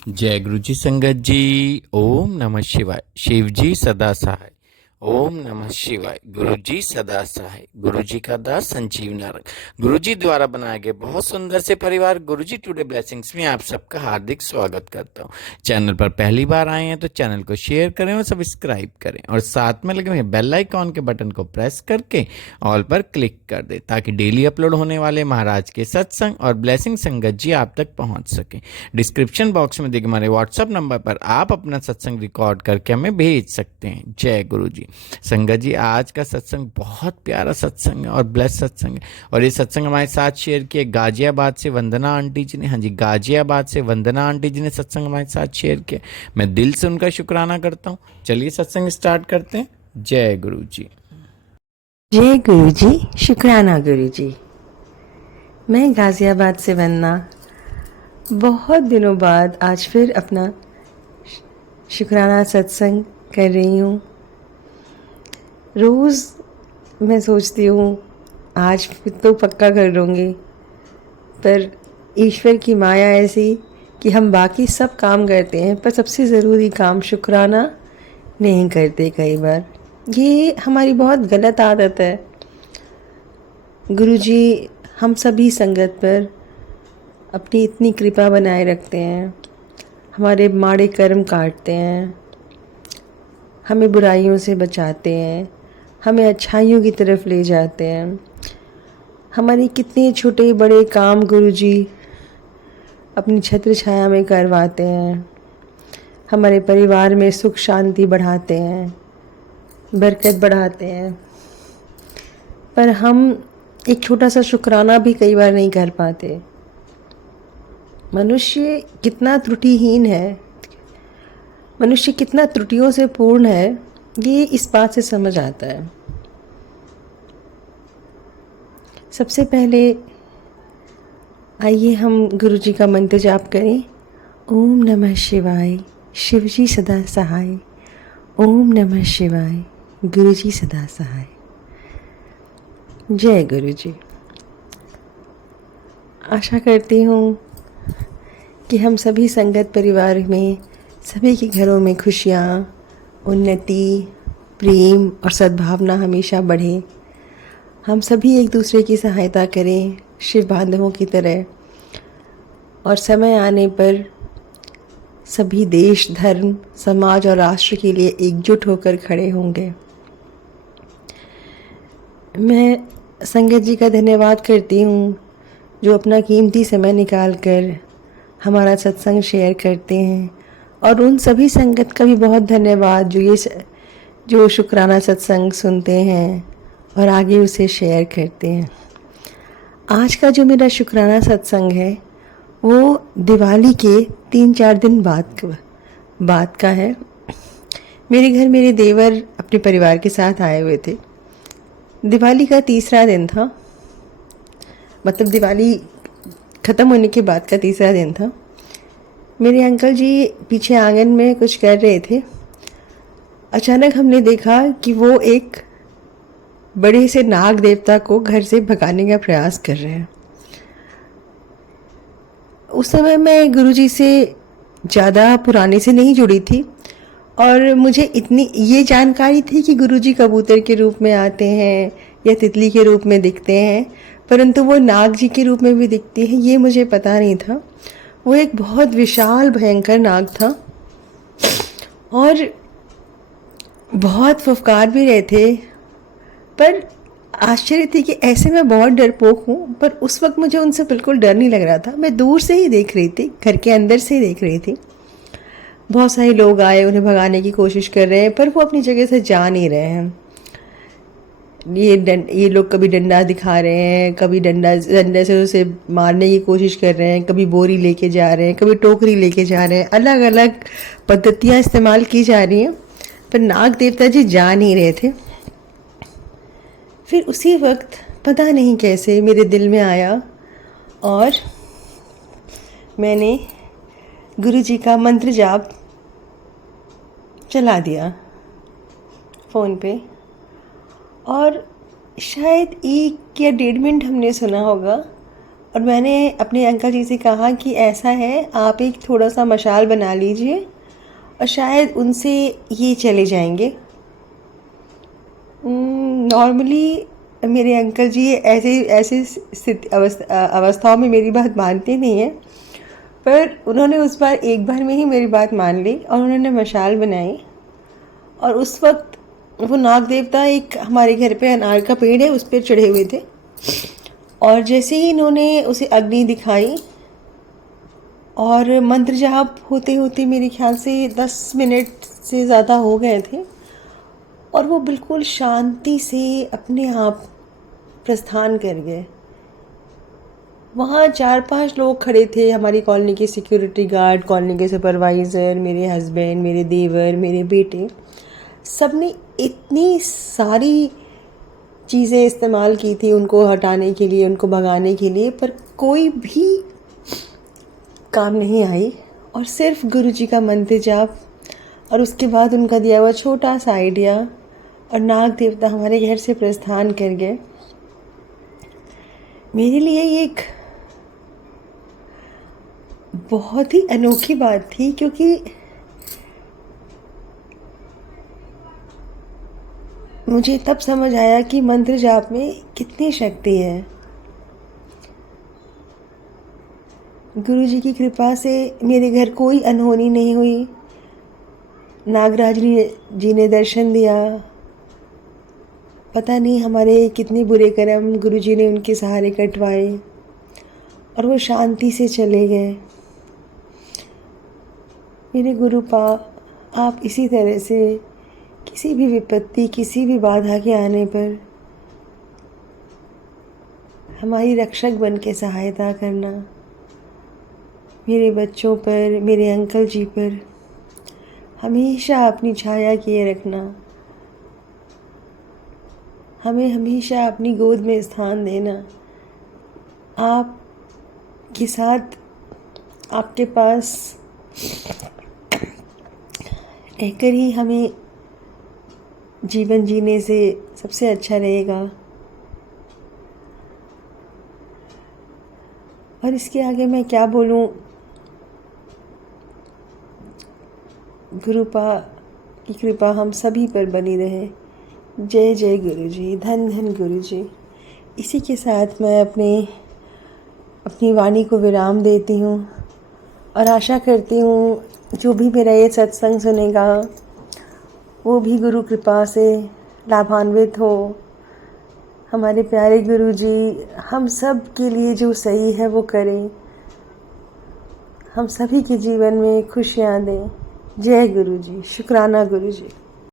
जय गुरु जी संगत जी। ओम नमः शिवाय। शिव जी सदा सहाय। ओम नमः शिवाय। गुरु जी सदा सहाय। गुरु जी का दास संजीव नारायण। गुरु जी द्वारा बनाए गए बहुत सुंदर से परिवार गुरु जी टुडे ब्लेसिंग्स में आप सबका हार्दिक स्वागत करता हूँ। चैनल पर पहली बार आए हैं तो चैनल को शेयर करें और सब्सक्राइब करें और साथ में लगे हुए बेल आइकॉन के बटन को प्रेस करके ऑल पर क्लिक कर दें ताकि डेली अपलोड होने वाले महाराज के सत्संग और ब्लेसिंग संगत जी आप तक पहुंच सके। डिस्क्रिप्शन बॉक्स में दिखे हमारे व्हाट्सएप नंबर पर आप अपना सत्संग रिकॉर्ड करके हमें भेज सकते हैं। जय गुरु जी संगत जी। आज का सत्संग बहुत प्यारा सत्संग है और ब्लेस सत्संग है और ये सत्संग हमारे साथ शेयर किए गाजियाबाद से वंदना आंटी जी ने। हाँ जी, गाजियाबाद से वंदना आंटी जी ने सत्संग हमारे साथ शेयर किया। मैं दिल से उनका शुक्राना करता हूँ। चलिए सत्संग स्टार्ट करते हैं। जय गुरु जी। जय गुरु जी। शुक्राना गुरु जी। मैं गाजियाबाद से वंदना बहुत दिनों बाद आज फिर अपना शुक्राना सत्संग कर रही हूँ। रोज़ मैं सोचती हूँ आज फिर तो पक्का कर लूँगी, पर ईश्वर की माया ऐसी कि हम बाकी सब काम करते हैं पर सबसे ज़रूरी काम शुक्राना नहीं करते। कई बार ये हमारी बहुत गलत आदत है। गुरुजी हम सभी संगत पर अपनी इतनी कृपा बनाए रखते हैं, हमारे माड़े कर्म काटते हैं, हमें बुराइयों से बचाते हैं, हमें अच्छाइयों की तरफ ले जाते हैं। हमारे कितने छोटे बड़े काम गुरुजी अपनी छत्र छाया में करवाते हैं, हमारे परिवार में सुख शांति बढ़ाते हैं, बरकत बढ़ाते हैं। पर हम एक छोटा सा शुक्राना भी कई बार नहीं कर पाते। मनुष्य कितना त्रुटिहीन है, मनुष्य कितना त्रुटियों से पूर्ण है, ये इस बात से समझ आता है। सबसे पहले आइए हम गुरु जी का मंत्र जाप करें। ओम नमः शिवाय। शिव जी सदा सहाय। ओम नमः शिवाय। गुरु जी सदा सहाय। जय गुरु जी। आशा करती हूँ कि हम सभी संगत परिवार में सभी के घरों में खुशियाँ, उन्नति, प्रेम और सद्भावना हमेशा बढ़े। हम सभी एक दूसरे की सहायता करें शिव बांधवों की तरह, और समय आने पर सभी देश, धर्म, समाज और राष्ट्र के लिए एकजुट होकर खड़े होंगे। मैं संगत जी का धन्यवाद करती हूँ जो अपना कीमती समय निकाल कर हमारा सत्संग शेयर करते हैं, और उन सभी संगत का भी बहुत धन्यवाद जो शुक्राना सत्संग सुनते हैं और आगे उसे शेयर करते हैं। आज का जो मेरा शुक्राना सत्संग है वो दिवाली के 3-4 दिन बाद का है। मेरे घर मेरे देवर अपने परिवार के साथ आए हुए थे। दिवाली का तीसरा दिन था, मतलब दिवाली ख़त्म होने के बाद का तीसरा दिन था। मेरे अंकल जी पीछे आंगन में कुछ कर रहे थे। अचानक हमने देखा कि वो एक बड़े से नाग देवता को घर से भगाने का प्रयास कर रहे हैं। उस समय मैं गुरुजी से ज़्यादा पुराने से नहीं जुड़ी थी और मुझे इतनी ये जानकारी थी कि गुरुजी कबूतर के रूप में आते हैं या तितली के रूप में दिखते हैं, परंतु वो नाग जी के रूप में भी दिखती है ये मुझे पता नहीं था। वो एक बहुत विशाल भयंकर नाग था और बहुत फुफकार भी रहे थे। पर आश्चर्य थी कि ऐसे मैं बहुत डरपोक हूँ, पर उस वक्त मुझे उनसे बिल्कुल डर नहीं लग रहा था। मैं दूर से ही देख रही थी, घर के अंदर से ही देख रही थी। बहुत सारे लोग आए, उन्हें भगाने की कोशिश कर रहे हैं, पर वो अपनी जगह से जा नहीं रहे हैं। ये लोग कभी डंडा दिखा रहे हैं, कभी डंडे से उसे मारने की कोशिश कर रहे हैं, कभी बोरी लेके जा रहे हैं, कभी टोकरी लेके जा रहे हैं। अलग अलग पद्धतियाँ इस्तेमाल की जा रही हैं, पर नाग देवता जी जा नहीं रहे थे। फिर उसी वक्त पता नहीं कैसे मेरे दिल में आया और मैंने गुरु जी का मंत्र जाप चला दिया फ़ोन पे, और शायद 1 या 1.5 मिनट हमने सुना होगा और मैंने अपने अंकल जी से कहा कि ऐसा है, आप एक थोड़ा सा मशाल बना लीजिए और शायद उनसे ये चले जाएंगे। नॉर्मली मेरे अंकल जी ऐसे ऐसे अवस्थाओं में मेरी बात मानते नहीं हैं, पर उन्होंने उस बार एक बार में ही मेरी बात मान ली और उन्होंने मशाल बनाई। और उस वक्त वो नाग देवता एक हमारे घर पे अनार का पेड़ है उस पर चढ़े हुए थे, और जैसे ही इन्होंने उसे अग्नि दिखाई और मंत्र जाप होते होते मेरे ख्याल से 10 मिनट से ज़्यादा हो गए थे, और वो बिल्कुल शांति से अपने आप प्रस्थान कर गए। वहाँ 4-5 लोग खड़े थे, हमारी कॉलोनी के सिक्योरिटी गार्ड, कॉलोनी के सुपरवाइज़र, मेरे हस्बैंड, मेरे देवर, मेरे बेटे, सब ने इतनी सारी चीज़ें इस्तेमाल की थी उनको हटाने के लिए, उनको भगाने के लिए, पर कोई भी काम नहीं आई। और सिर्फ गुरुजी का मंत्र जाप और उसके बाद उनका दिया हुआ छोटा सा आइडिया, और नाग देवता हमारे घर से प्रस्थान कर गए। मेरे लिए ये एक बहुत ही अनोखी बात थी, क्योंकि मुझे तब समझ आया कि मंत्र जाप में कितनी शक्ति है। गुरुजी की कृपा से मेरे घर कोई अनहोनी नहीं हुई। नागराज जी ने दर्शन दिया। पता नहीं हमारे कितने बुरे कर्म गुरुजी ने उनके सहारे कटवाए और वो शांति से चले गए। मेरे गुरुपा, आप इसी तरह से किसी भी विपत्ति, किसी भी बाधा के आने पर हमारी रक्षक बन के सहायता करना। मेरे बच्चों पर, मेरे अंकल जी पर हमेशा अपनी छाया किए रखना। हमें हमेशा अपनी गोद में स्थान देना। आप के साथ, आपके पास रहकर ही हमें जीवन जीने से सबसे अच्छा रहेगा। और इसके आगे मैं क्या बोलूं। गुरुपा की कृपा हम सभी पर बनी रहे। जय जय गुरुजी, धन धन गुरुजी। इसी के साथ मैं अपनी वाणी को विराम देती हूँ और आशा करती हूँ जो भी मेरा ये सत्संग सुनेगा वो भी गुरु कृपा से लाभान्वित हो। हमारे प्यारे गुरुजी हम सब के लिए जो सही है वो करें, हम सभी के जीवन में खुशियाँ दें। जय गुरुजी, शुक्राना गुरुजी।